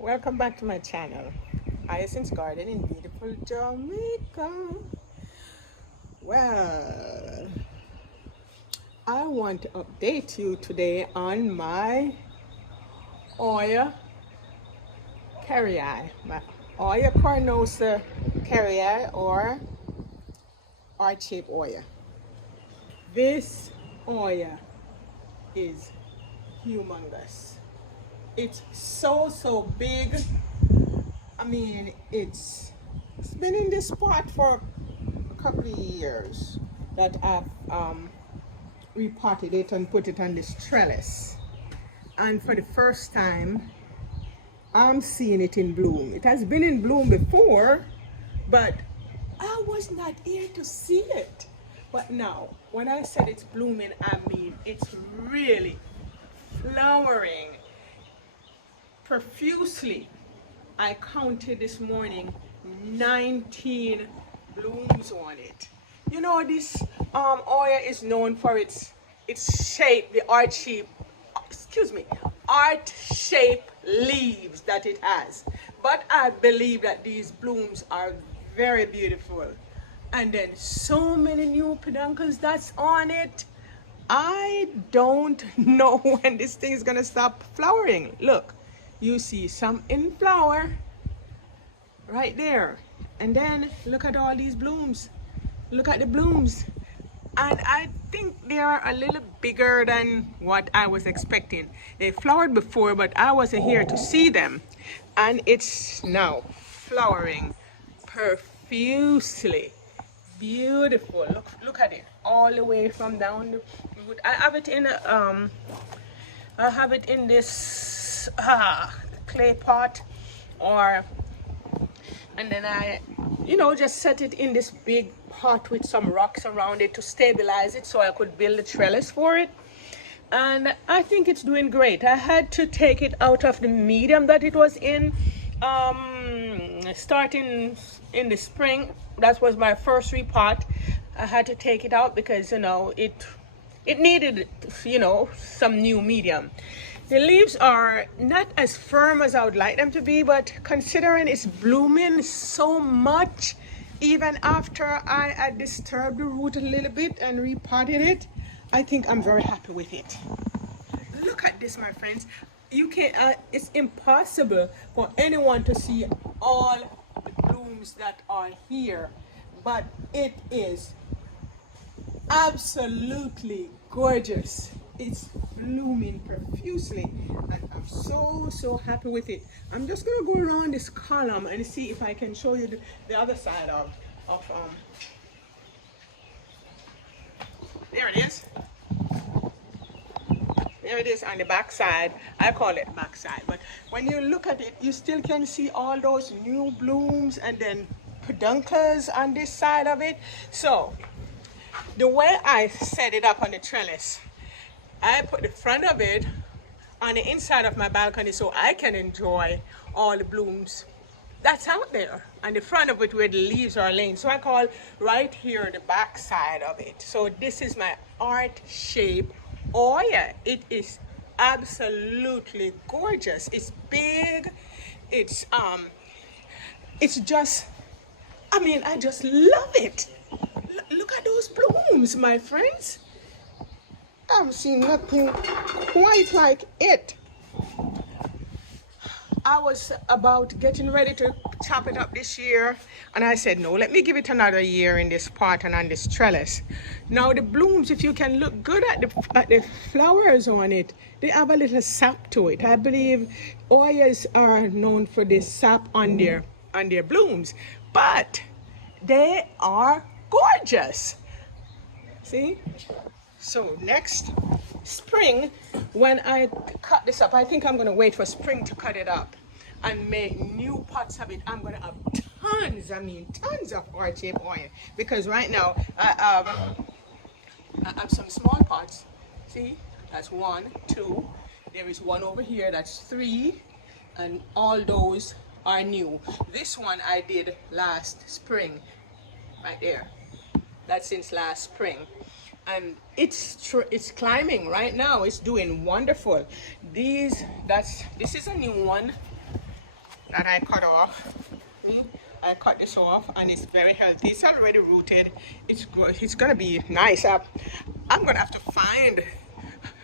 Welcome back to my channel, Hyacinth's Garden in beautiful Jamaica. Well, I want to update you today on my Hoya carrii, my Hoya carnosa carrii or heart-shaped Hoya. This Hoya is humongous. It's so big. I mean, it's been in this spot for a couple of years that I've repotted it and put it on this trellis. And for the first time, I'm seeing it in bloom. It has been in bloom before, but I was not here to see it. But now, when I said it's blooming, I mean it's really flowering profusely. I counted this morning 19 blooms on it. You know, this Hoya is known for its shape, the art-shaped leaves that it has. But I believe that these blooms are very beautiful. And then so many new peduncles that's on it. I don't know when this thing is gonna stop flowering. Look, you see some in flower right there, and then look at all these blooms. Look at the blooms, and I think they are a little bigger than what I was expecting. They flowered before, but I wasn't here to see them, and it's now flowering profusely. Beautiful. Look at it all the way from down the root. I have it in this clay pot, and then I just set it in this big pot with some rocks around it to stabilize it so I could build a trellis for it. And I think it's doing great. I had to take it out of the medium that it was in starting in the spring. That was my first repot. I had to take it out because it needed some new medium. The leaves are not as firm as I would like them to be, but considering it's blooming so much, even after I had disturbed the root a little bit and repotted it, I think I'm very happy with it. Look at this, my friends. You can't, it's impossible for anyone to see all the blooms that are here, but it is absolutely gorgeous. It's blooming profusely, and I'm so happy with it. I'm just gonna go around this column and see if I can show you the other side of there it is. There it is on the back side. I call it back side, but when you look at it, you still can see all those new blooms and then peduncles on this side of it. So the way I set it up on the trellis, I put the front of it on the inside of my balcony so I can enjoy all the blooms that's out there, and the front of it where the leaves are laying. So I call right here the back side of it. So this is my art-shaped Hoya. It is absolutely gorgeous. It's big. It's just, I mean, I just love it. Look at those blooms, my friends. I've seen nothing quite like it. I was about getting ready to chop it up this year, and I said, no, let me give it another year in this pot and on this trellis. Now the blooms, if you can look good at the flowers on it, they have a little sap to it. I believe Hoyas are known for this sap on their blooms, but they are gorgeous. See? So next spring, when I cut this up, I think I'm going to wait for spring to cut it up and make new pots of it. I'm going to have tons of heart-shaped Hoya, because right now I have some small pots. See, that's 1, 2. There is one over here, that's 3, and all those are new. This one I did last spring, right there. That's since last spring. And it's climbing right now. It's doing wonderful. This is a new one. that I cut off. See? I cut this off and it's very healthy. It's already rooted. It's gonna be nice. I'm gonna have to find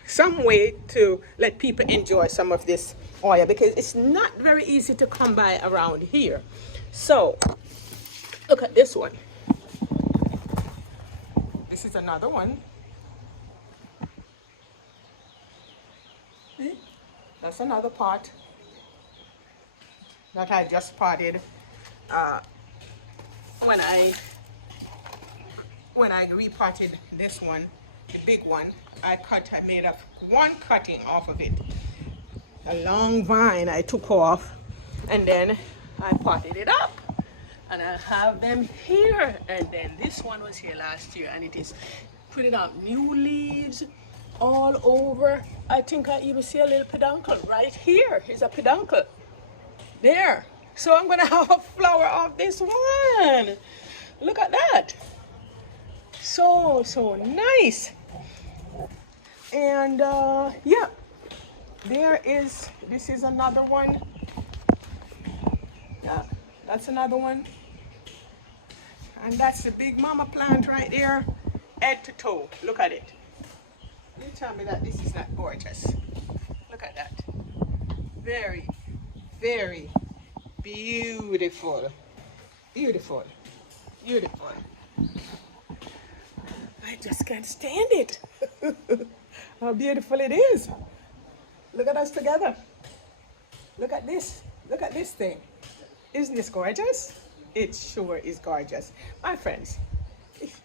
some way to let people enjoy some of this oil because it's not very easy to come by around here. So look at this one. This is another one. See? That's another pot that I just potted when I repotted this one, the big one. I made up one cutting off of it. A long vine I took off and then I potted it up. And I have them here. And then this one was here last year and it is putting out new leaves all over. I think I even see a little peduncle right here. Here's a peduncle. There. So I'm gonna have a flower of this one. Look at that. So nice. And yeah, this is another one. Yeah, that's another one. And that's the big mama plant right there, head to toe. Look at it. You tell me that this is not gorgeous. Look at that. Very, very beautiful. Beautiful. Beautiful. I just can't stand it. How beautiful it is. Look at us together. Look at this. Look at this thing. Isn't this gorgeous? It sure is gorgeous. My friends, if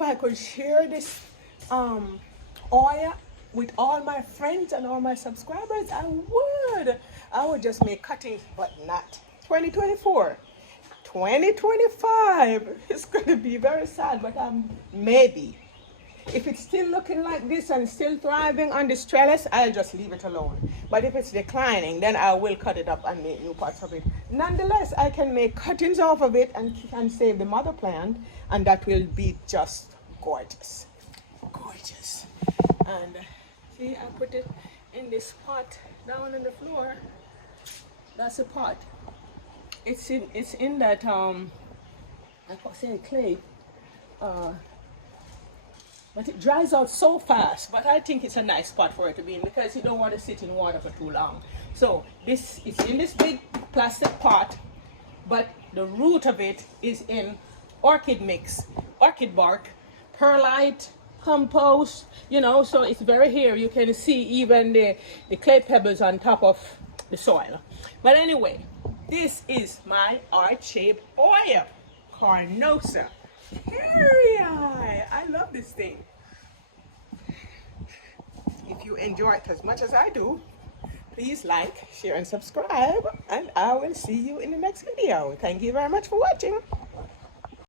I could share this oil with all my friends and all my subscribers, I would. I would just make cuttings, but not 2024. 2025 it's going to be very sad, but maybe if it's still looking like this and still thriving on this trellis, I'll just leave it alone. But if it's declining, then I will cut it up and make new parts of it. Nonetheless, I can make cuttings off of it and save the mother plant, and that will be just gorgeous. Gorgeous. And see, I put it in this pot down on the floor. That's a pot. It's in that I can't say clay, but it dries out so fast. But I think it's a nice spot for it to be in because you don't want to sit in water for too long. So this is in this big plastic pot, but the root of it is in orchid mix, orchid bark, perlite, compost. You know, so it's very here. You can see even the clay pebbles on top of the soil. But anyway, this is my heart-shaped Hoya carnosa. I love this thing. If you enjoy it as much as I do, please like, share, and subscribe, and I will see you in the next video. Thank you very much for watching.